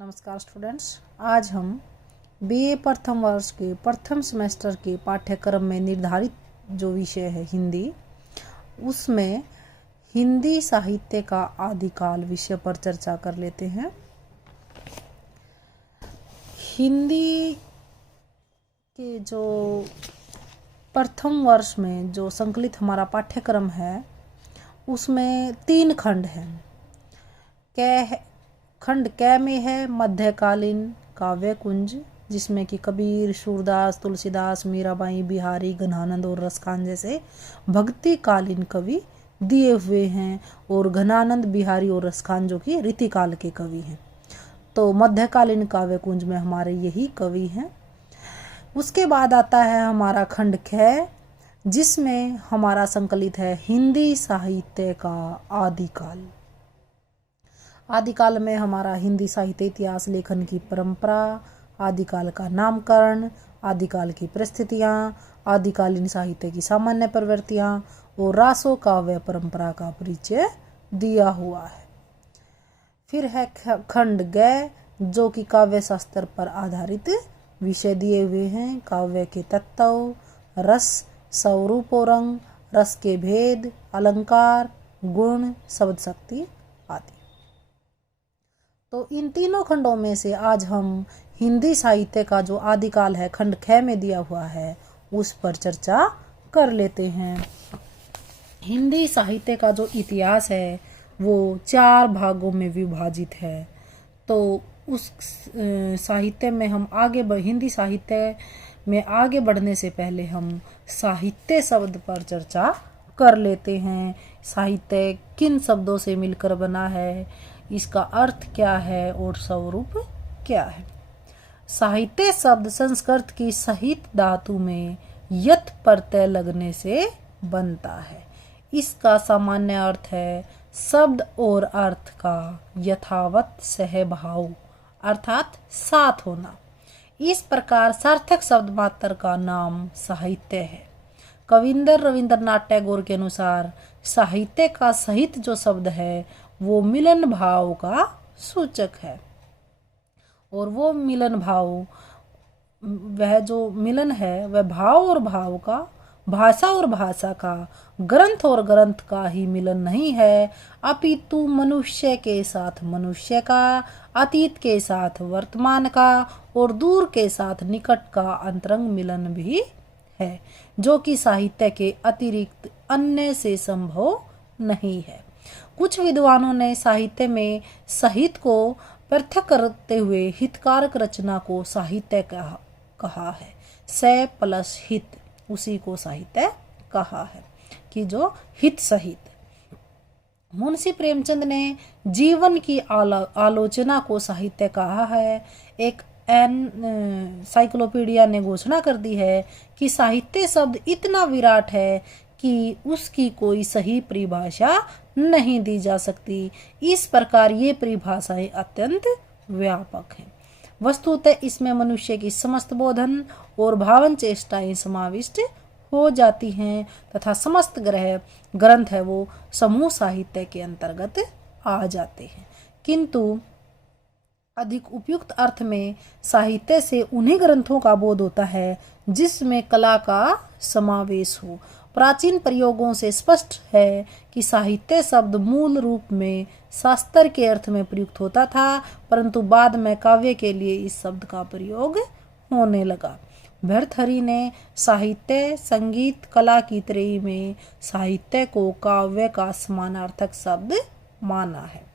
नमस्कार स्टूडेंट्स, आज हम बीए प्रथम वर्ष के प्रथम सेमेस्टर के पाठ्यक्रम में निर्धारित जो विषय है हिंदी, उसमें हिंदी साहित्य का आदिकाल विषय पर चर्चा कर लेते हैं। हिंदी के जो प्रथम वर्ष में जो संकलित हमारा पाठ्यक्रम है उसमें 3 खंड हैं। खंड क में है मध्यकालीन काव्य कुंज, जिसमें कि कबीर, सूरदास, तुलसीदास, मीराबाई, बिहारी, घनानंद और रसखान जैसे भक्तिकालीन कवि दिए हुए हैं, और घनानंद, बिहारी और रसखान जो कि रीतिकाल के कवि हैं। तो मध्यकालीन काव्य कुंज में हमारे यही कवि हैं। उसके बाद आता है हमारा खंड ख, जिसमें हमारा संकलित है हिंदी साहित्य का आदिकाल। आदिकाल में हमारा हिंदी साहित्य इतिहास लेखन की परंपरा, आदिकाल का नामकरण, आदिकाल की परिस्थितियाँ, आदिकालीन साहित्य की सामान्य प्रवृत्तियाँ और रासो काव्य परंपरा का परिचय दिया हुआ है। फिर है खंड ग, जो कि काव्य शास्त्र पर आधारित विषय दिए हुए हैं। काव्य के तत्व, रस, स्वरूप और रंग, रस के भेद, अलंकार, गुण, शब्द शक्ति आदि। तो इन तीनों खंडों में से आज हम हिंदी साहित्य का जो आदिकाल है खंड ख में दिया हुआ है उस पर चर्चा कर लेते हैं। हिंदी साहित्य का जो इतिहास है वो 4 भागों में विभाजित है। तो उस साहित्य में हम हिंदी साहित्य में आगे बढ़ने से पहले हम साहित्य शब्द पर चर्चा कर लेते हैं। साहित्य किन शब्दों से मिलकर बना है, इसका अर्थ क्या है और स्वरूप क्या है। साहित्य शब्द संस्कृत की सहित धातु में यत प्रत्यय लगने से बनता है। इसका सामान्य अर्थ है शब्द और अर्थ का यथावत सहभाव, अर्थात साथ होना। इस प्रकार सार्थक शब्द मात्र का नाम साहित्य है। कविंदर रविंद्रनाथ टैगोर के अनुसार साहित्य का सहित जो शब्द है वो मिलन भाव का सूचक है, और वो मिलन भाव, वह जो मिलन है वह भाव और भाव का, भाषा और भाषा का, ग्रंथ और ग्रंथ का ही मिलन नहीं है, अपितु मनुष्य के साथ मनुष्य का, अतीत के साथ वर्तमान का और दूर के साथ निकट का अंतरंग मिलन भी है, जो कि साहित्य के अतिरिक्त अन्य से संभव नहीं है। कुछ विद्वानों ने साहित्य में सहित को पृथक करते हुए हितकारक रचना को साहित्य कहा है। स प्लस हित, उसी को साहित्य कहा है, कि जो हित सहित। मुंशी प्रेमचंद ने जीवन की आलोचना को साहित्य कहा है। एक एनसाइक्लोपीडिया ने घोषणा कर दी है कि साहित्य शब्द इतना विराट है कि उसकी कोई सही परिभाषा नहीं दी जा सकती। इस प्रकार ये परिभाषाएं अत्यंत व्यापक हैं। वस्तुतः इसमें मनुष्य की समस्त बोधन और भावन चेष्टाएं समाविष्ट हो जाती हैं, तथा समस्त ग्रंथ है वो समूह साहित्य के अंतर्गत आ जाते हैं। किंतु अधिक उपयुक्त अर्थ में साहित्य से उन्हीं ग्रंथों का बोध होता है जिसमें कला का समावेश हो। प्राचीन प्रयोगों से स्पष्ट है कि साहित्य शब्द मूल रूप में शास्त्र के अर्थ में प्रयुक्त होता था, परंतु बाद में काव्य के लिए इस शब्द का प्रयोग होने लगा। भर्तृहरि ने साहित्य, संगीत, कला की त्रयी में साहित्य को काव्य का समानार्थक शब्द माना है।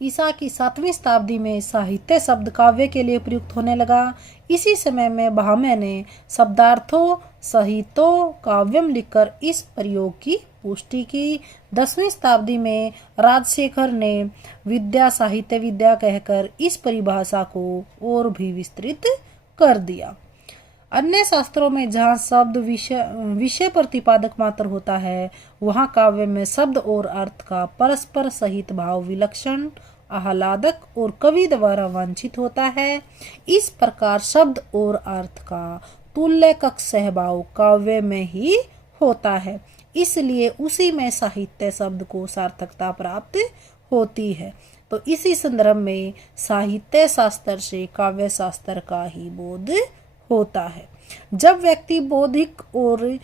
ईसा की 7वीं शताब्दी में साहित्य शब्द काव्य के लिए प्रयुक्त होने लगा। इसी समय में भामह ने शब्दार्थों सहितो काव्यम लिखकर इस प्रयोग की पुष्टि की। 10वीं शताब्दी में राजशेखर ने विद्या साहित्य विद्या कहकर इस परिभाषा को और भी विस्तृत कर दिया। अन्य शास्त्रों में जहाँ शब्द विषय प्रतिपादक मात्र होता है, वहाँ काव्य में शब्द और अर्थ का परस्पर सहित भाव विलक्षण, आह्लादक और कवि द्वारा वांछित होता है। इस प्रकार शब्द और अर्थ का तुल्यक सहभाव काव्य में ही होता है, इसलिए उसी में साहित्य शब्द को सार्थकता प्राप्त होती है। तो इसी संदर्भ में साहित्य शास्त्र से काव्य शास्त्र का ही बोध होता है। जब व्यक्ति बौद्धिक और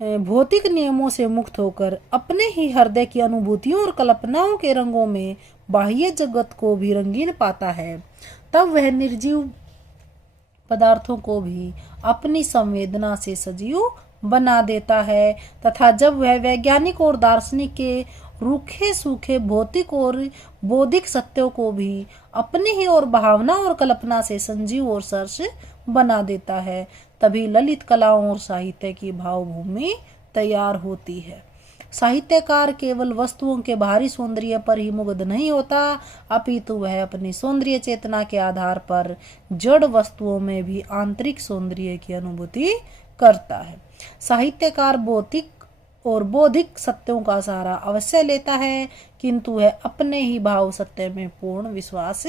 भौतिक नियमों से मुक्त होकर अपने ही हृदय की अनुभूतियों और कल्पनाओं के रंगों में बाह्य जगत को भी रंगीन पाता है, तब वह निर्जीव पदार्थों को भी अपनी संवेदना से सजीव बना देता है। तथा जब वह वैज्ञानिक और दार्शनिक के रूखे सूखे भौतिक और बौद्धिक सत्यों को भी अपनी ही और भावना और कल्पना से संजीव और सरस बना देता है, तभी ललित कलाओं और साहित्य की भावभूमि तैयार होती है। साहित्यकार केवल वस्तुओं के बाहरी सौंदर्य पर ही मुग्ध नहीं होता, अपितु वह अपनी सौंदर्य चेतना के आधार पर जड़ वस्तुओं में भी आंतरिक सौंदर्य की अनुभूति करता है। साहित्यकार भौतिक और बौद्धिक सत्यों का सहारा अवश्य लेता है, किंतु वह अपने ही भाव सत्य में पूर्ण विश्वास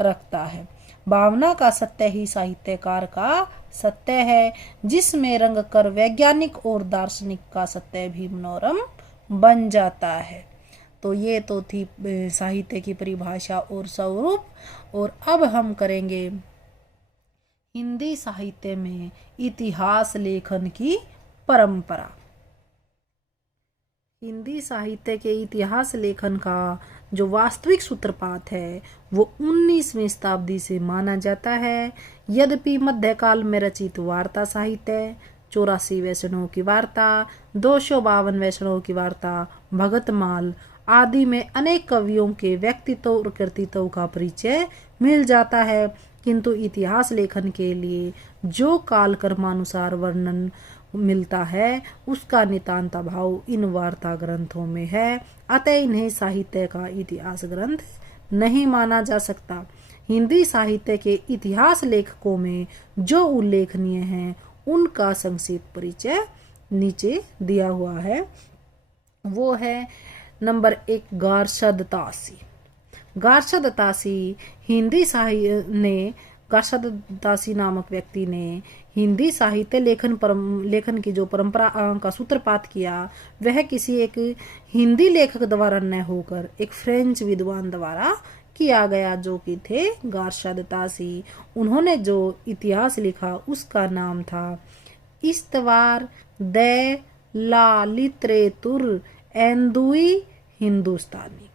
रखता है। भावना का सत्य ही साहित्यकार का सत्य है, जिसमें रंग कर वैज्ञानिक और दार्शनिक का सत्य भी मनोरम बन जाता है। तो ये तो थी साहित्य की परिभाषा और स्वरूप। और अब हम करेंगे हिंदी साहित्य में इतिहास लेखन की परंपरा। हिंदी साहित्य के इतिहास लेखन का जो वास्तविक सूत्रपात है वो 19वीं शताब्दी से माना जाता है। यद्यपि मध्यकाल में रचित वार्ता साहित्य, 84 वैष्णव की वार्ता, 252 वैष्णव की वार्ता, भगतमाल आदि में अनेक कवियों के व्यक्तित्व और कृतित्व का परिचय मिल जाता है, किंतु इतिहास लेखन के लिए जो कालक्रमानुसार वर्णन मिलता है उसका नितांत अभाव इन वार्ता ग्रंथों में है। अतः इन्हें साहित्य का इतिहास ग्रंथ नहीं माना जा सकता। हिंदी साहित्य के इतिहास लेखकों में जो उल्लेखनीय हैं उनका संक्षिप्त परिचय नीचे दिया हुआ है। वो है नंबर 1 गारशद तासी। गारशद तासी हिंदी साहित्य ने गारशद तासी नामक व्यक्ति ने हिंदी साहित्य लेखन की जो परंपरा का सूत्रपात किया वह किसी एक हिंदी लेखक द्वारा न होकर एक फ्रेंच विद्वान द्वारा किया गया, जो कि थे गारशद तासी। उन्होंने जो इतिहास लिखा उसका नाम था इस्तवार दे ला लिटरेतुर एंदुई हिंदुस्तानी।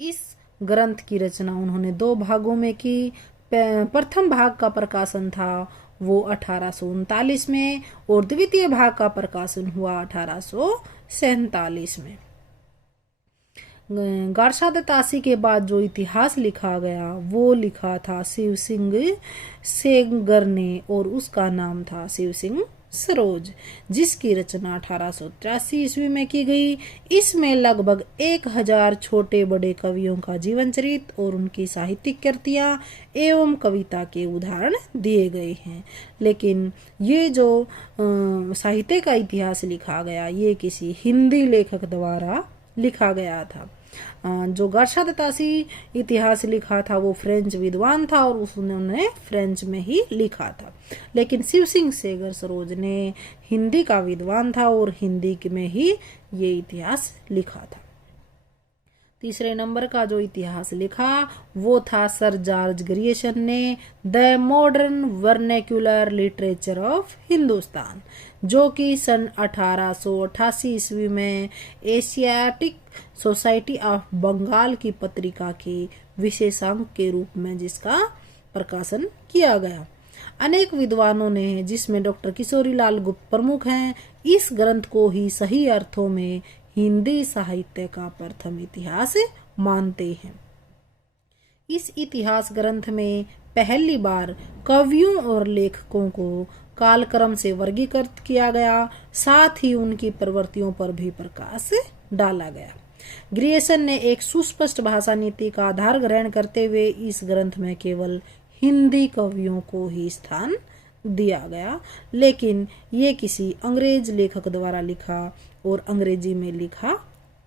इस ग्रंथ की रचना उन्होंने 2 भागों में की। प्रथम भाग का प्रकाशन था वो 1839 में और द्वितीय भाग का प्रकाशन हुआ 1847 में। गारशद तासी के बाद जो इतिहास लिखा गया वो लिखा था शिव सिंह सेंगर ने और उसका नाम था शिव सिंह सरोज, जिसकी रचना 1883 ईस्वी में की गई। इसमें लगभग 1000 छोटे बड़े कवियों का जीवन चरित्र और उनकी साहित्यिक कृतियां एवं कविता के उदाहरण दिए गए हैं। लेकिन ये जो साहित्य का इतिहास लिखा गया ये किसी हिंदी लेखक द्वारा लिखा गया था। जो गारशद तासी इतिहास लिखा था वो फ्रेंच विद्वान था और उसने फ्रेंच में ही लिखा था, लेकिन शिव सिंह सेंगर सरोज ने हिंदी का विद्वान था और हिंदी में ही ये इतिहास लिखा था। तीसरे नंबर का जो इतिहास लिखा वो था सर जॉर्ज ग्रियर्सन ने the modern vernacular literature of Hindustan, जो कि सन 1888 ईस्वी में एशियाटिक सोसाइटी ऑफ बंगाल की पत्रिका के विशेषांक के रूप में जिसका प्रकाशन किया गया। अनेक विद्वानों ने, जिसमें डॉक्टर किशोरीलाल गुप्त प्रमुख हैं, इस ग्रंथ को ही सही अर्थों में हिंदी साहित्य का प्रथम इतिहास मानते हैं। इस इतिहास ग्रंथ में पहली बार कवियों और लेखकों को कालक्रम से वर्गीकृत किया गया, साथ ही उनकी प्रवृत्तियों पर भी प्रकाश डाला गया। ग्रियर्सन ने एक सुस्पष्ट भाषा नीति का आधार ग्रहण करते हुए इस ग्रंथ में केवल हिंदी कवियों को ही स्थान दिया गया, लेकिन ये किसी अंग्रेज लेखक द्वारा लिखा और अंग्रेजी में लिखा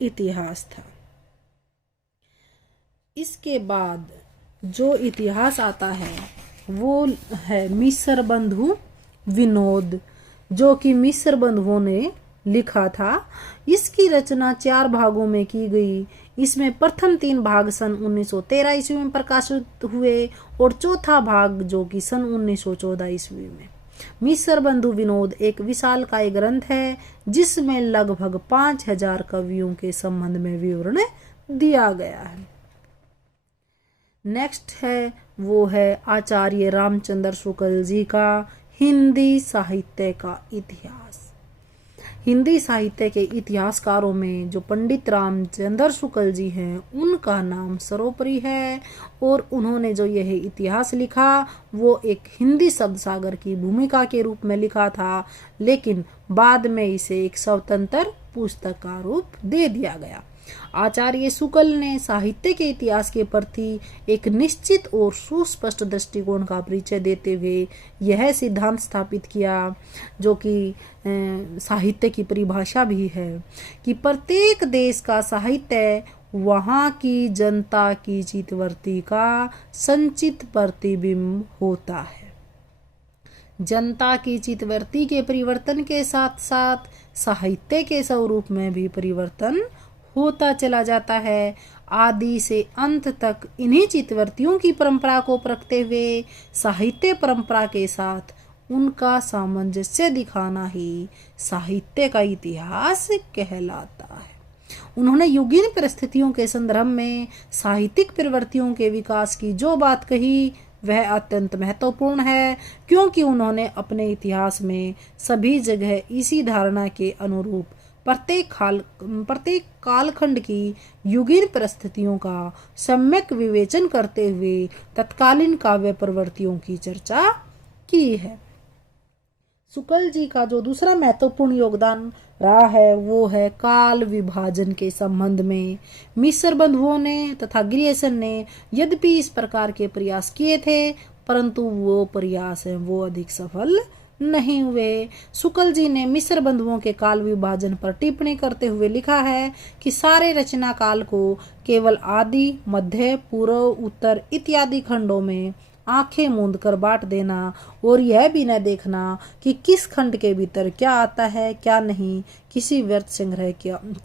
इतिहास था। इसके बाद जो इतिहास आता है वो है मिस्र बंधु विनोद, जो कि मिस्र बंधुओं ने लिखा था। इसकी रचना 4 भागों में की गई। इसमें प्रथम 3 भाग सन 1913 ईस्वी में प्रकाशित हुए और चौथा भाग जो कि सन 1914 ईस्वी में। मिस्र बंधु विनोद एक विशालकाय ग्रंथ है जिसमें लगभग 5000 कवियों के संबंध में विवरण दिया गया है। नेक्स्ट है वो है आचार्य रामचंद्र शुक्ल जी का हिंदी साहित्य का इतिहास। हिंदी साहित्य के इतिहासकारों में जो पंडित रामचंद्र शुक्ल जी हैं उनका नाम सर्वोपरि है और उन्होंने जो यह इतिहास लिखा वो एक हिंदी शब्द सागर की भूमिका के रूप में लिखा था, लेकिन बाद में इसे एक स्वतंत्र पुस्तक का रूप दे दिया गया। आचार्य शुक्ल ने साहित्य के इतिहास के प्रति एक निश्चित और सुस्पष्ट दृष्टिकोण का परिचय देते हुए यह सिद्धांत स्थापित किया, जो कि साहित्य की परिभाषा भी है, कि प्रत्येक देश का साहित्य वहाँ की जनता की चित्तवृत्ति का संचित प्रतिबिंब होता है। जनता की चित्तवृत्ति के परिवर्तन के साथ साथ साहित्य के स्वरूप में भी परिवर्तन होता चला जाता है। आदि से अंत तक इन्हीं चित्तवृत्तियों की परंपरा को परखते हुए साहित्य परंपरा के साथ उनका सामंजस्य दिखाना ही साहित्य का इतिहास कहलाता है। उन्होंने युगीन परिस्थितियों के संदर्भ में साहित्यिक प्रवृत्तियों के विकास की जो बात कही वह अत्यंत महत्वपूर्ण है, क्योंकि उन्होंने अपने इतिहास में सभी जगह इसी धारणा के अनुरूप प्रत्येक कालखंड की युगीन परिस्थितियों का सम्यक विवेचन करते हुए तत्कालीन काव्य प्रवृत्तियों की चर्चा की है। शुक्ल जी का जो दूसरा महत्वपूर्ण योगदान रहा है वो है काल विभाजन के संबंध में। मिस्र बंधुओं ने तथा ग्रियर्सन ने यद्यपि इस प्रकार के प्रयास किए थे, परंतु वो प्रयास है वो अधिक सफल नहीं हुए। शुक्ल जी ने मिस्र बंधुओं के काल विभाजन पर टिप्पणी करते हुए लिखा है कि सारे रचना काल को केवल आदि, मध्य, पूर्व, उत्तर इत्यादि खंडों में आंखें मूंद कर बांट देना और यह भी न देखना कि किस खंड के भीतर क्या आता है क्या नहीं, किसी व्यर्थ संग्रह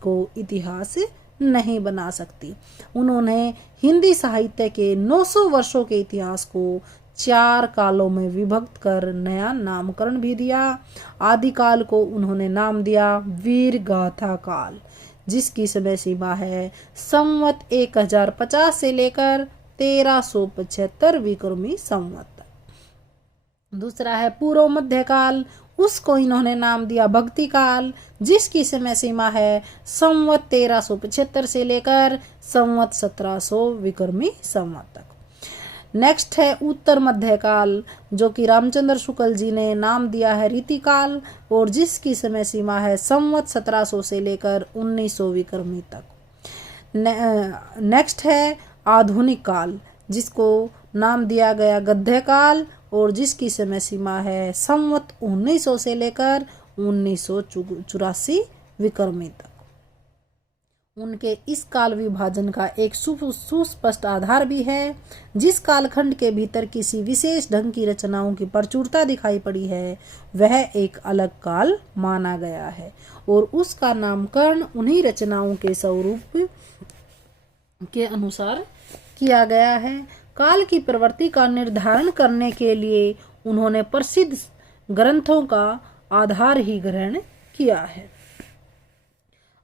को इतिहास नहीं बना सकती। उन्होंने हिंदी साहित्य के 900 वर्षों के इतिहास को 4 कालों में विभक्त कर नया नामकरण भी दिया। आदिकाल को उन्होंने नाम दिया वीर गाथा काल, जिसकी समय सीमा है संवत 1050 से लेकर 1375 विक्रमी संवत तक। दूसरा है पूर्व मध्य काल, उसको इन्होंने नाम दिया भक्ति काल, जिसकी समय सीमा है संवत 1375 से लेकर संवत 1700 विक्रमी संवत तक। नेक्स्ट है उत्तर मध्य काल, जो कि रामचंद्र शुक्ल जी ने नाम दिया है रीतिकाल और जिसकी समय सीमा है संवत 1700 से लेकर 1900 विक्रमी तक। नेक्स्ट है आधुनिक काल, जिसको नाम दिया गया गद्य काल और जिसकी समय सीमा है संवत 1900 से लेकर 1984 विक्रमी तक। उनके इस काल विभाजन का एक सुस्पष्ट आधार भी है। जिस कालखंड के भीतर किसी विशेष ढंग की रचनाओं की प्रचुरता दिखाई पड़ी है वह एक अलग काल माना गया है और उसका नामकरण उन्हीं रचनाओं के स्वरूप के अनुसार किया गया है। काल की प्रवृत्ति का निर्धारण करने के लिए उन्होंने प्रसिद्ध ग्रंथों का आधार ही ग्रहण किया है।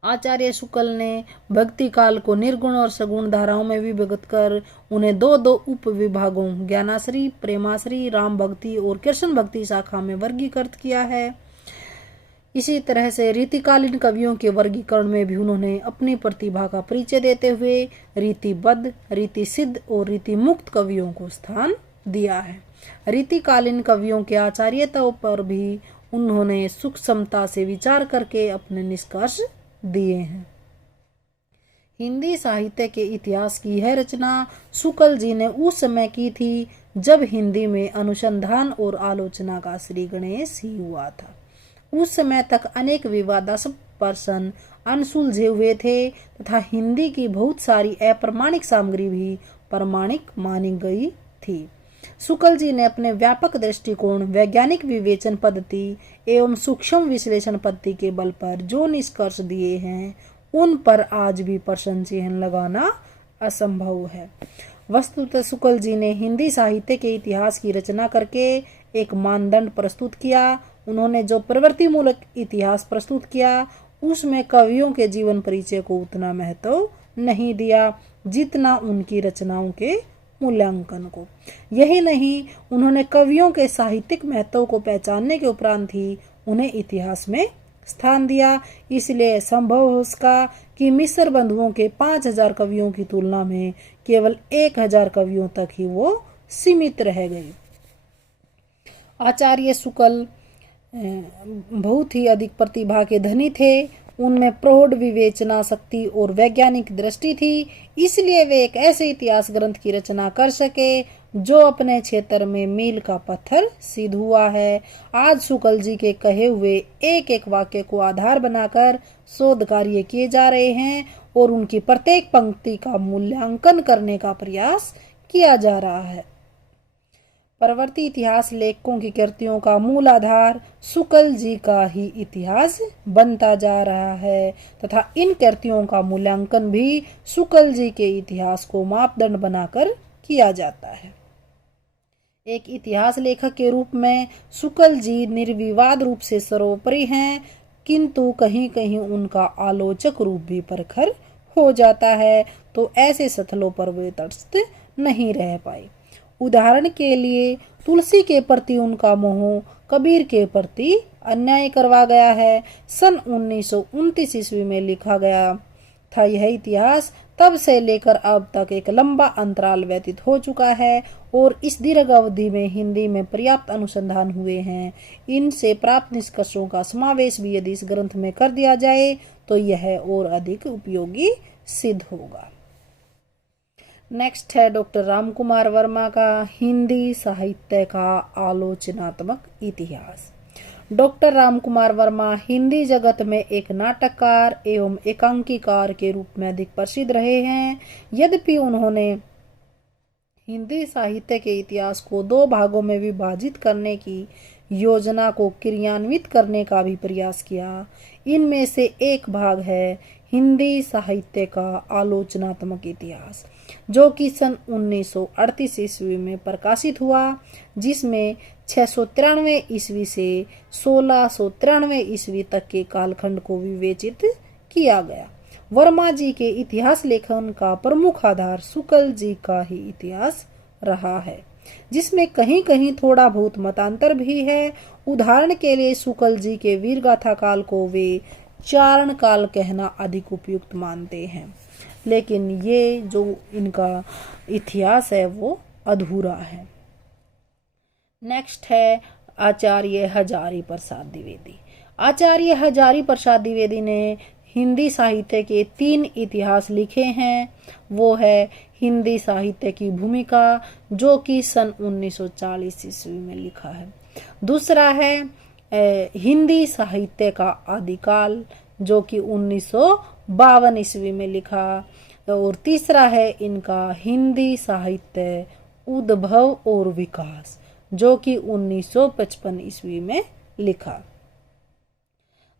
आचार्य शुक्ल ने भक्ति काल को निर्गुण और सगुण धाराओं में विभक्त कर उन्हें दो उप विभागों ज्ञानाश्री, प्रेमाश्री, राम भक्ति और कृष्ण भक्ति शाखा में वर्गीकृत किया है। इसी तरह से रीतिकालीन कवियों के वर्गीकरण में भी उन्होंने अपनी प्रतिभा का परिचय देते हुए रीतिबद्ध, रीति सिद्ध और रीति मुक्त कवियों को स्थान दिया है। रीतिकालीन कवियों के आचार्यता पर भी उन्होंने सूक्ष्मता से विचार करके अपने निष्कर्ष दिए हैं। हिंदी साहित्य के इतिहास की यह रचना शुक्ल जी ने उस समय की थी जब हिंदी में अनुसंधान और आलोचना का श्री गणेश ही हुआ था। उस समय तक अनेक विवादास्पद प्रश्न अनसुलझे हुए थे तथा हिंदी की बहुत सारी अप्रमाणिक सामग्री भी प्रमाणिक मानी गई थी। शुक्ल जी ने अपने व्यापक दृष्टिकोण, वैज्ञानिक विवेचन पद्धति एवं सूक्ष्म विश्लेषण पद्धति के बल पर जो निष्कर्ष दिए हैं उन पर आज भी प्रश्न चिन्ह लगाना असंभव है। वस्तुतः शुक्ल जी ने हिंदी साहित्य के इतिहास की रचना करके एक मानदंड प्रस्तुत किया। उन्होंने जो प्रवृत्ति मूलक इतिहास प्रस्तुत किया उसमें कवियों के जीवन परिचय को उतना महत्व नहीं दिया जितना उनकी रचनाओं के मूल्यांकन को। यही नहीं, उन्होंने कवियों के साहित्यिक महत्व को पहचानने के उपरांत ही उन्हें इतिहास में स्थान दिया। इसलिए संभव हो सका कि मिस्र बंधुओं के 5000 कवियों की तुलना में केवल 1000 कवियों तक ही वो सीमित रह गए। आचार्य शुक्ल बहुत ही अधिक प्रतिभा के धनी थे। उनमें प्रौढ़ विवेचना शक्ति और वैज्ञानिक दृष्टि थी। इसलिए वे एक ऐसे इतिहास ग्रंथ की रचना कर सके जो अपने क्षेत्र में मील का पत्थर सिद्ध हुआ है। आज शुक्ल जी के कहे हुए एक एक वाक्य को आधार बनाकर शोध कार्य किए जा रहे हैं और उनकी प्रत्येक पंक्ति का मूल्यांकन करने का प्रयास किया जा रहा है। परवर्ती इतिहास लेखकों की कृतियों का मूल आधार शुक्ल जी का ही इतिहास बनता जा रहा है तथा इन कृतियों का मूल्यांकन भी शुक्ल जी के इतिहास को मापदंड बनाकर किया जाता है। एक इतिहास लेखक के रूप में शुक्ल जी निर्विवाद रूप से सर्वोपरि हैं, किंतु कहीं कहीं उनका आलोचक रूप भी प्रखर हो जाता है, तो ऐसे स्थलों पर वे तटस्थ नहीं रह पाए। उदाहरण के लिए तुलसी के प्रति उनका मोह कबीर के प्रति अन्याय करवा गया है। सन 1929 ईस्वी में लिखा गया था यह इतिहास। तब से लेकर अब तक एक लंबा अंतराल व्यतीत हो चुका है और इस दीर्घ अवधि में हिंदी में पर्याप्त अनुसंधान हुए हैं। इनसे प्राप्त निष्कर्षों का समावेश भी यदि इस ग्रंथ में कर दिया जाए तो यह और अधिक उपयोगी सिद्ध होगा। नेक्स्ट है डॉक्टर रामकुमार वर्मा का हिंदी साहित्य का आलोचनात्मक इतिहास। डॉक्टर रामकुमार वर्मा हिंदी जगत में एक नाटककार एवं एकांकीकार के रूप में अधिक प्रसिद्ध रहे हैं। यद्यपि उन्होंने हिंदी साहित्य के इतिहास को 2 भागों में विभाजित करने की योजना को क्रियान्वित करने का भी प्रयास किया। इनमें से एक भाग है हिंदी साहित्य का आलोचनात्मक इतिहास, जो कि सन 1938 ईस्वी में प्रकाशित हुआ, जिसमें 693 ईस्वी से 1693 ईस्वी तक के कालखंड को विवेचित किया गया। वर्मा जी के इतिहास लेखन का प्रमुख आधार शुक्ल जी का ही इतिहास रहा है, जिसमें कहीं कहीं थोड़ा बहुत मतांतर भी है। उदाहरण के लिए शुक्ल जी के वीरगाथा काल को वे चारण काल कहना अधिक उपयुक्त मानते हैं, लेकिन ये जो इनका इतिहास है वो अधूरा है। नेक्स्ट है आचार्य हजारी प्रसाद द्विवेदी। आचार्य हजारी प्रसाद द्विवेदी ने हिंदी साहित्य के 3 इतिहास लिखे हैं। वो है हिंदी साहित्य की भूमिका, जो कि सन 1940 ईस्वी में लिखा है। दूसरा है हिंदी साहित्य का आदिकाल, जो कि 1952 ईस्वी में लिखा। और तीसरा है इनका हिंदी साहित्य उद्भव और विकास, जो कि 1955 ईस्वी में लिखा।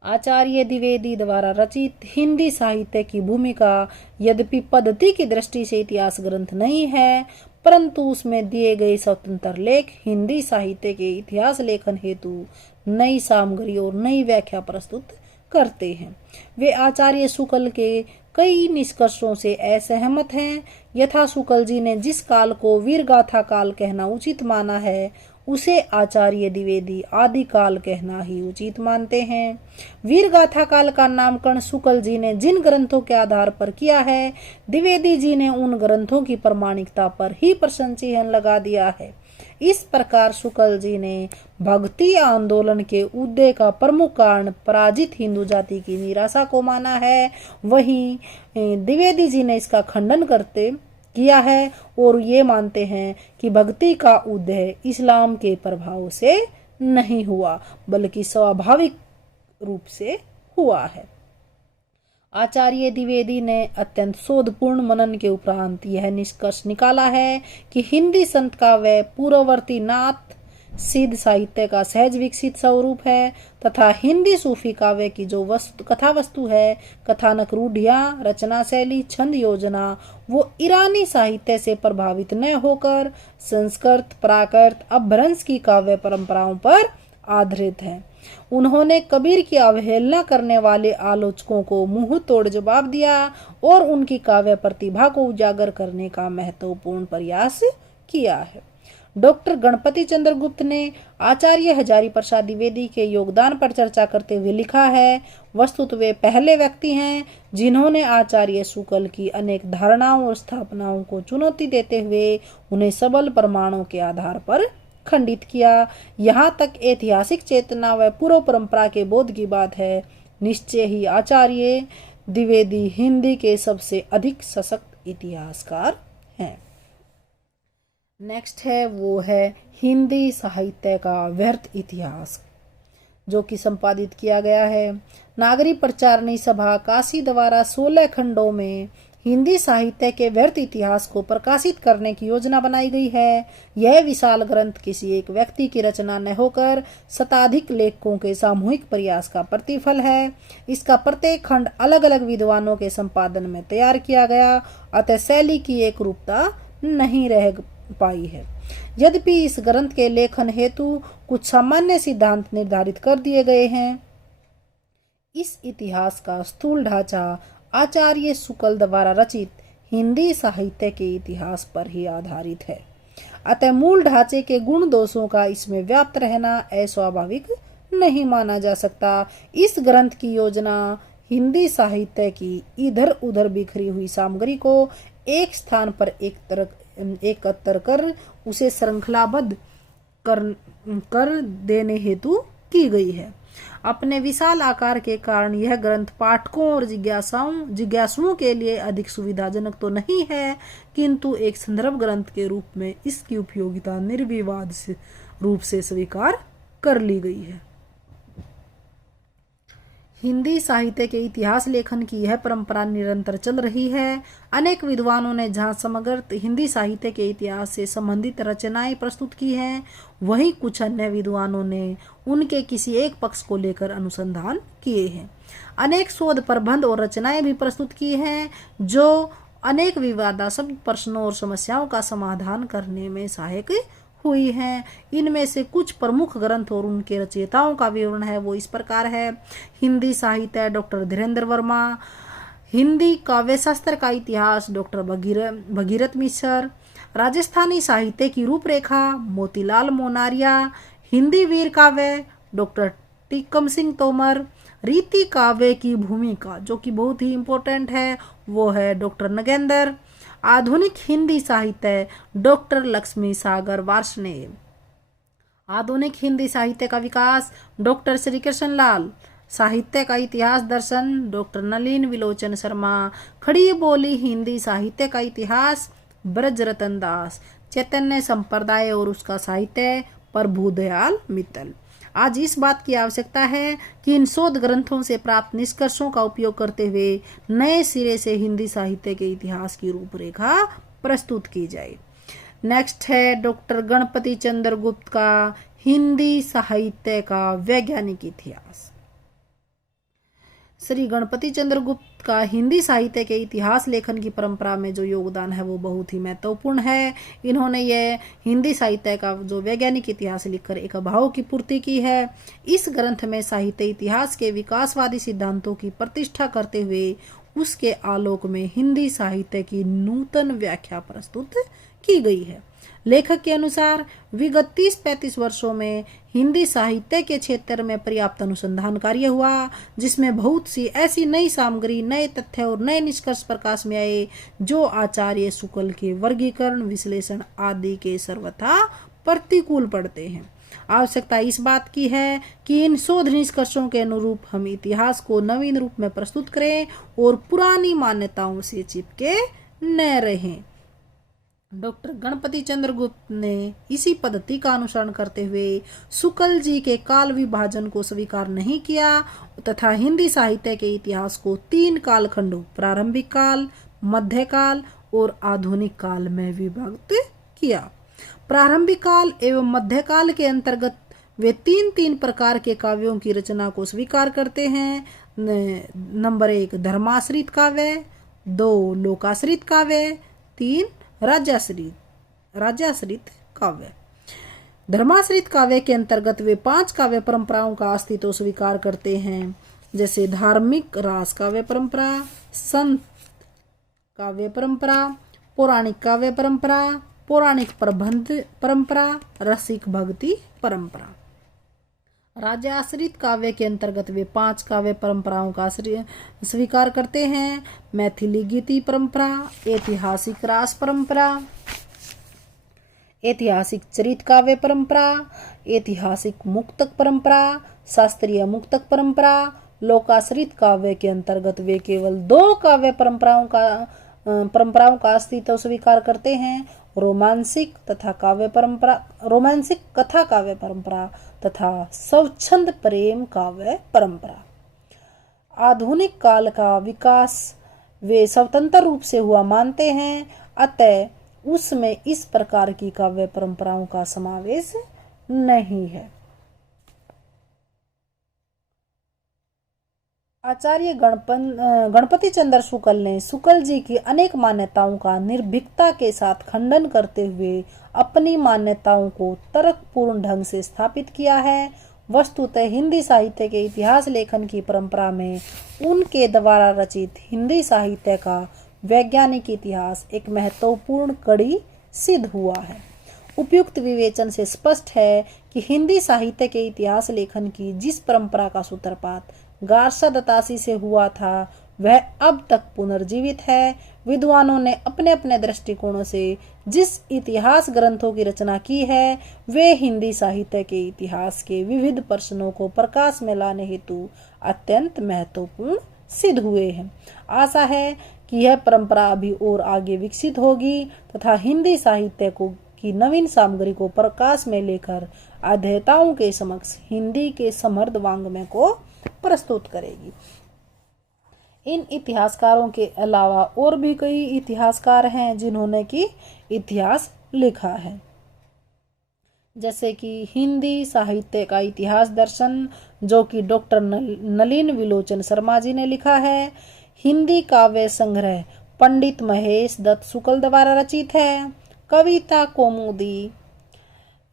आचार्य द्विवेदी द्वारा रचित हिंदी साहित्य की भूमिका यद्यपि पद्धति की दृष्टि से इतिहास ग्रंथ नहीं है, परंतु उसमें दिए गए स्वतंत्र लेख हिंदी साहित्य के इतिहास लेखन हेतु नई सामग्री और नई व्याख्या प्रस्तुत करते हैं। वे आचार्य शुक्ल के कई निष्कर्षों से असहमत हैं। यथा शुक्ल जी ने जिस काल को वीरगाथा काल कहना उचित माना है, उसे आचार्य द्विवेदी आदिकाल कहना ही उचित मानते हैं। वीरगाथा काल का नामकरण शुक्ल जी ने जिन ग्रंथों के आधार पर किया है, द्विवेदी जी ने उन ग्रंथों की प्रामाणिकता पर ही प्रश्न चिन्ह लगा दिया है। इस प्रकार शुक्ल जी ने भक्ति आंदोलन के उदय का प्रमुख कारण पराजित हिंदू जाति की निराशा को माना है। वहीं द्विवेदी जी ने इसका खंडन करते किया है और ये मानते हैं कि भक्ति का उदय इस्लाम के प्रभाव से नहीं हुआ, बल्कि स्वाभाविक रूप से हुआ है। आचार्य द्विवेदी ने अत्यंत शोधपूर्ण मनन के उपरांत यह निष्कर्ष निकाला है कि हिंदी संत काव्य पूर्ववर्ती नाथ सिद्ध साहित्य का सहज विकसित स्वरूप है तथा हिंदी सूफी काव्य की जो कथा वस्तु है, कथानक रूढ़ियां, रचना शैली, छंद योजना, वो ईरानी साहित्य से प्रभावित न होकर संस्कृत, प्राकृत, अपभ्रंश की काव्य परंपराओं पर आधारित है। उन्होंने कबीर की अवहेलना करने वाले आलोचकों को मुंह तोड़ जवाब दिया और उनकी काव्य प्रतिभा को उजागर करने का महत्वपूर्ण प्रयास किया है। डॉक्टर गणपति चंद्र गुप्त ने आचार्य हजारी प्रसाद द्विवेदी के योगदान पर चर्चा करते हुए लिखा है, वस्तुतः वे पहले व्यक्ति हैं जिन्होंने आचार्य शुक्ल की अनेक धारणाओं और स्थापनाओं को चुनौती देते हुए उन्हें सबल प्रमाणों के आधार पर खंडित किया। यहाँ तक ऐतिहासिक चेतना व पूर्व परंपरा के बोध की बात है। निश्चय ही आचार्य द्विवेदी हिंदी के सबसे अधिक सशक्त इतिहासकार हैं। नेक्स्ट है वो है हिंदी साहित्य का व्यर्थ इतिहास, जो कि संपादित किया गया है। नागरी प्रचारणी सभा काशी द्वारा 16 खंडों में हिंदी साहित्य के व्यर्थ इतिहास को प्रकाशित करने की योजना बनाई गई है। यह विशाल ग्रंथ किसी एक व्यक्ति की रचना न होकर शताधिक लेखकों के सामूहिक प्रयास का प्रतिफल है। इसका प्रत्येक खंड अलग अलग विद्वानों के संपादन में तैयार किया गया, अतः शैली की एक रूपता नहीं रह पाई है। यद्यपि इस ग्रंथ के लेखन हेतु कुछ सामान्य सिद्धांत निर्धारित कर दिए गए हैं, इस इतिहास का स्थूल ढांचा आचार्य शुक्ल द्वारा रचित हिंदी साहित्य के इतिहास पर ही आधारित है। अतः मूल ढांचे के गुण दोषों का इसमें व्याप्त रहना अस्वाभाविक नहीं माना जा सकता। इस ग्रंथ की योजना हिंदी साहित्य की इधर उधर बिखरी हुई सामग्री को एक स्थान पर एकत्र कर उसे श्रृंखलाबद्ध कर देने हेतु की गई है। अपने विशाल आकार के कारण यह ग्रंथ पाठकों और जिज्ञासुओं के लिए अधिक सुविधाजनक तो नहीं है, किंतु एक संदर्भ ग्रंथ के रूप में इसकी उपयोगिता निर्विवाद रूप से स्वीकार कर ली गई है। हिंदी साहित्य के इतिहास लेखन की यह परंपरा निरंतर चल रही है। अनेक विद्वानों ने जहां समग्र हिंदी साहित्य के इतिहास से संबंधित रचनाएं प्रस्तुत की हैं, वहीं कुछ अन्य विद्वानों ने उनके किसी एक पक्ष को लेकर अनुसंधान किए हैं। अनेक शोध प्रबंध और रचनाएं भी प्रस्तुत की हैं, जो अनेक विवादास्पद प्रश्नों और समस्याओं का समाधान करने में सहायक हुई हैं। इनमें से कुछ प्रमुख ग्रंथ और उनके रचयिताओं का विवरण है वो इस प्रकार है। हिंदी साहित्य डॉक्टर धीरेन्द्र वर्मा, हिंदी काव्य शास्त्र का इतिहास डॉक्टर भगीरथ मिश्र, राजस्थानी साहित्य की रूपरेखा मोतीलाल मोनारिया, हिंदी वीर काव्य डॉक्टर टीकम सिंह तोमर, रीति काव्य की भूमिका जो कि बहुत ही इम्पोर्टेंट है वो है डॉक्टर नगेंद्र, आधुनिक हिंदी साहित्य डॉक्टर लक्ष्मी सागर वार्ष्णेय, आधुनिक हिंदी साहित्य का विकास डॉक्टर श्री कृष्ण लाल, साहित्य का इतिहास दर्शन डॉक्टर नलिन विलोचन शर्मा, खड़ी बोली हिंदी साहित्य का इतिहास ब्रजरतन दास, चैतन्य संप्रदाय और उसका साहित्य प्रभुदयाल मित्तल। आज इस बात की आवश्यकता है कि इन शोध ग्रंथों से प्राप्त निष्कर्षों का उपयोग करते हुए नए सिरे से हिंदी साहित्य के इतिहास की रूपरेखा प्रस्तुत की जाए। नेक्स्ट है डॉक्टर गणपति चंद्र गुप्त का हिंदी साहित्य का वैज्ञानिक इतिहास। श्री गणपति चंद्र गुप्त का हिंदी साहित्य के इतिहास लेखन की परंपरा में जो योगदान है वो बहुत ही महत्वपूर्ण है। इन्होंने ये हिंदी साहित्य का जो वैज्ञानिक इतिहास लिखकर एक अभाव की पूर्ति की है। इस ग्रंथ में साहित्य इतिहास के विकासवादी सिद्धांतों की प्रतिष्ठा करते हुए उसके आलोक में हिंदी साहित्य की नूतन व्याख्या प्रस्तुत की गई है। लेखक के अनुसार विगत 30-35 वर्षों में हिंदी साहित्य के क्षेत्र में पर्याप्त अनुसंधान कार्य हुआ, जिसमें बहुत सी ऐसी नई सामग्री, नए तथ्य और नए निष्कर्ष प्रकाश में आए जो आचार्य शुक्ल के वर्गीकरण, विश्लेषण आदि के सर्वथा प्रतिकूल पड़ते हैं। आवश्यकता इस बात की है कि इन शोध निष्कर्षों के अनुरूप हम इतिहास को नवीन रूप में प्रस्तुत करें और पुरानी मान्यताओं से चिपके न रहें। डॉक्टर गणपति चंद्र गुप्त ने इसी पद्धति का अनुसरण करते हुए शुक्ल जी के काल विभाजन को स्वीकार नहीं किया तथा हिंदी साहित्य के इतिहास को 3 कालखंडों प्रारंभिक काल, मध्यकाल और आधुनिक काल में विभक्त किया। प्रारंभिक काल एवं मध्यकाल के अंतर्गत वे तीन तीन प्रकार के काव्यों की रचना को स्वीकार करते हैं। नंबर 1 धर्माश्रित काव्य, 2 लोकाश्रित काव्य, 3 राज्याश्रित काव्य। धर्माश्रित काव्य के अंतर्गत वे 5 काव्य परंपराओं का अस्तित्व स्वीकार करते हैं, जैसे धार्मिक रास काव्य परंपरा, संत काव्य परंपरा, पौराणिक काव्य परंपरा, पौराणिक प्रबंध परंपरा, रसिक भक्ति परंपरा। राज्याश्रित काव्य के अंतर्गत वे 5 काव्य परंपराओं का स्वीकार करते हैं, मैथिली गीति परंपरा, ऐतिहासिक रास परंपरा, ऐतिहासिक चरित काव्य परंपरा, ऐतिहासिक मुक्तक परंपरा, शास्त्रीय मुक्तक परंपरा। लोकाश्रित काव्य के अंतर्गत वे केवल 2 काव्य परंपराओं का अस्तित्व स्वीकार करते हैं, रोमांसिक कथा काव्य परंपरा तथा स्वच्छंद प्रेम काव्य परंपरा। आधुनिक काल का विकास वे स्वतंत्र रूप से हुआ मानते हैं, अतः उसमें इस प्रकार की काव्य परंपराओं का समावेश नहीं है। आचार्य गणपति चंद्र शुक्ल ने शुक्ल जी की अनेक मान्यताओं का निर्भीकता के साथ खंडन करते हुए अपनी मान्यताओं को तर्कपूर्ण ढंग से स्थापित किया है। वस्तुतः हिंदी साहित्य के इतिहास लेखन की परंपरा में उनके द्वारा रचित हिंदी साहित्य का वैज्ञानिक इतिहास एक महत्वपूर्ण कड़ी सिद्ध हुआ है। उपयुक्त विवेचन से स्पष्ट है कि हिंदी साहित्य के इतिहास लेखन की जिस परंपरा का सूत्रपात गारसा दत्तासी से हुआ था, वह अब तक पुनर्जीवित है। विद्वानों ने अपने अपने दृष्टिकोणों से जिस इतिहास ग्रंथों की रचना की है, वे हिंदी साहित्य के इतिहास के विविध प्रश्नों को प्रकाश में लाने हेतु अत्यंत महत्वपूर्ण सिद्ध हुए हैं। आशा है कि यह परंपरा अभी और आगे विकसित होगी तथा हिंदी साहित्य की नवीन सामग्री को प्रकाश में लेकर अध्येताओं के समक्ष हिंदी के समृद्ध वाङ्मय को प्रस्तुत करेगी। इन इतिहासकारों के अलावा और भी कई इतिहासकार हैं जिन्होंने कि इतिहास लिखा है, जैसे कि हिंदी साहित्य का इतिहास दर्शन जो कि डॉक्टर नलिन विलोचन शर्मा जी ने लिखा है। हिंदी काव्य संग्रह पंडित महेश दत्त शुक्ल द्वारा रचित है। कविता कौमुदी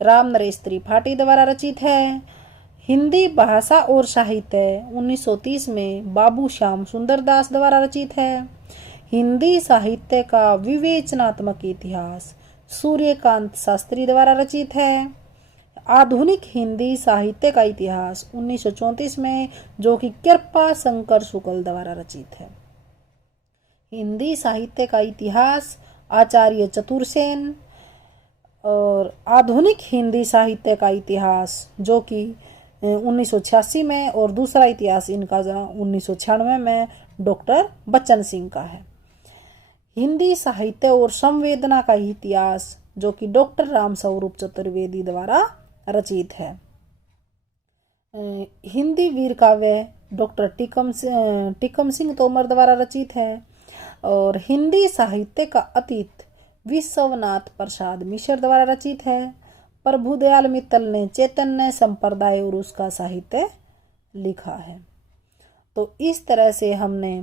राम नरेश त्रिपाठी द्वारा रचित है। हिंदी भाषा और साहित्य 1930 में बाबू श्याम सुंदर दास द्वारा रचित है। हिंदी साहित्य का विवेचनात्मक इतिहास सूर्यकांत शास्त्री द्वारा रचित है। आधुनिक हिंदी साहित्य का इतिहास 1934 में जो कि कृपा शंकर शुक्ल द्वारा रचित है। हिंदी साहित्य का इतिहास आचार्य चतुरसेन। और आधुनिक हिंदी साहित्य का इतिहास जो कि 1986 में और दूसरा इतिहास इनका 1996 में डॉक्टर बच्चन सिंह का है। हिंदी साहित्य और संवेदना का इतिहास जो कि डॉक्टर राम स्वरूप चतुर्वेदी द्वारा रचित है। हिंदी वीर काव्य डॉक्टर टीकम सिंह तोमर द्वारा रचित है। और हिंदी साहित्य का अतीत विश्वनाथ प्रसाद मिश्र द्वारा रचित है। प्रभुदयाल मित्तल ने चैतन्य संप्रदाय और उसका साहित्य लिखा है। तो इस तरह से हमने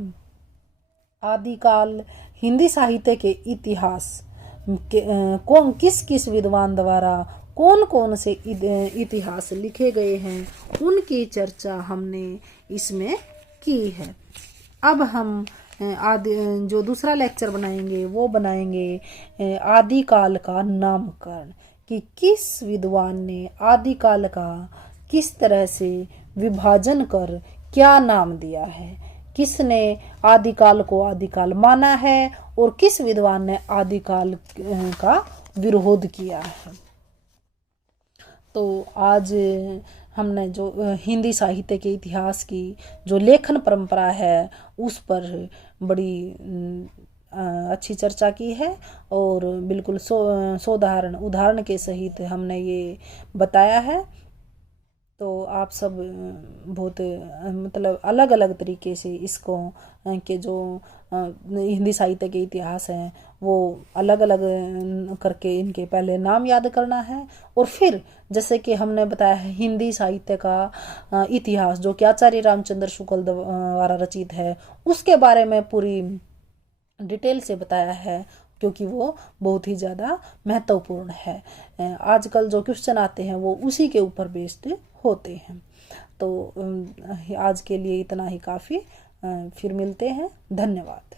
आदिकाल हिंदी साहित्य के इतिहास किस किस विद्वान द्वारा कौन कौन से इतिहास लिखे गए हैं उनकी चर्चा हमने इसमें की है। अब हम जो दूसरा लेक्चर बनाएंगे वो बनाएंगे आदिकाल का नामकरण, कि किस विद्वान ने आदिकाल का किस तरह से विभाजन कर क्या नाम दिया है, किसने आदिकाल को आदिकाल माना है और किस विद्वान ने आदिकाल का विरोध किया है। तो आज हमने जो हिंदी साहित्य के इतिहास की जो लेखन परंपरा है उस पर बड़ी अच्छी चर्चा की है और बिल्कुल उदाहरण के सहित हमने ये बताया है। तो आप सब बहुत मतलब अलग अलग तरीके से इसको के जो हिंदी साहित्य के इतिहास हैं वो अलग अलग करके इनके पहले नाम याद करना है, और फिर जैसे कि हमने बताया है हिंदी साहित्य का इतिहास जो कि आचार्य रामचंद्र शुक्ल द्वारा रचित है, उसके बारे में पूरी डिटेल से बताया है, क्योंकि वो बहुत ही ज़्यादा महत्वपूर्ण है। आजकल जो क्वेश्चन आते हैं वो उसी के ऊपर बेस्ड होते हैं। तो आज के लिए इतना ही काफ़ी। फिर मिलते हैं। धन्यवाद।